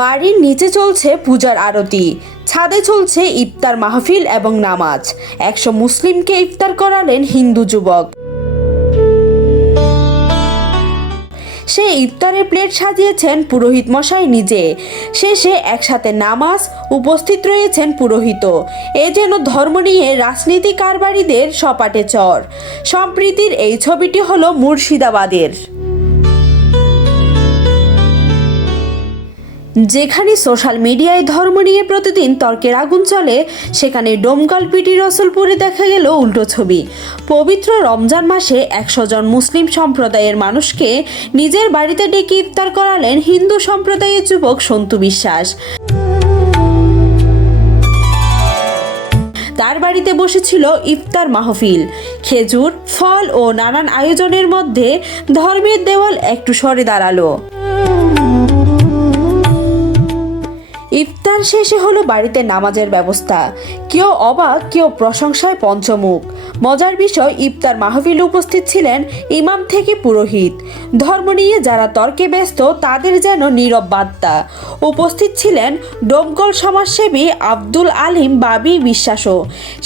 বাড়ির নিচে চলছে পূজার আরতি, ছাদে চলছে ইফতার মাহফিল এবং নামাজ। 100 মুসলিমকে ইফতার করালেন হিন্দু যুবক। সেই ইফতারের প্লেট সাজিয়েছেন পুরোহিত মশাই নিজে। শেষে একসাথে নামাজ, উপস্থিত রয়েছেন পুরোহিত। এ যেন ধর্ম নিয়ে রাজনীতি কারবারিদের সপাটে চর। সম্প্রীতির এই ছবিটি হলো মুর্শিদাবাদের। যেখানে সোশ্যাল মিডিয়ায় ধর্ম নিয়ে প্রতিদিন তর্কের আগুন চলে, সেখানে ডোমকল পিটি রসুলপুরে দেখা গেল উল্টো ছবি। পবিত্র রমজান মাসে 100 জন মুসলিম সম্প্রদায়ের মানুষকে নিজের বাড়িতে ডেকে ইফতার করালেন হিন্দু সম্প্রদায়ের যুবক সন্তু বিশ্বাস। তার বাড়িতে বসেছিল ইফতার মাহফিল। খেজুর, ফল ও নানান আয়োজনের মধ্যে ধর্মের দেওয়াল একটু সরে দাঁড়ালো। ইফতার শেষে হলো বাড়িতে নামাজের ব্যবস্থা। কেউ অবাক, কেউ প্রশংসায় পঞ্চমুখ। মজার বিষয়, ইফতার মাহফিলে উপস্থিত ছিলেন ইমাম থেকে পুরোহিত। ধর্ম নিয়ে যারা তর্কে ব্যস্ত তাদের যেন নীরব বার্তা। উপস্থিত ছিলেন ডোমকল সমাজসেবী আব্দুল আলিম বাবি বিশ্বাসও।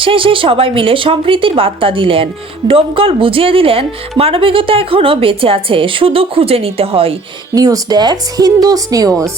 শেষে সবাই মিলে সম্প্রীতির বার্তা দিলেন। ডোমকল বুঝিয়ে দিলেন মানবিকতা এখনও বেঁচে আছে, শুধু খুঁজে নিতে হয়। News desk, Hindus news.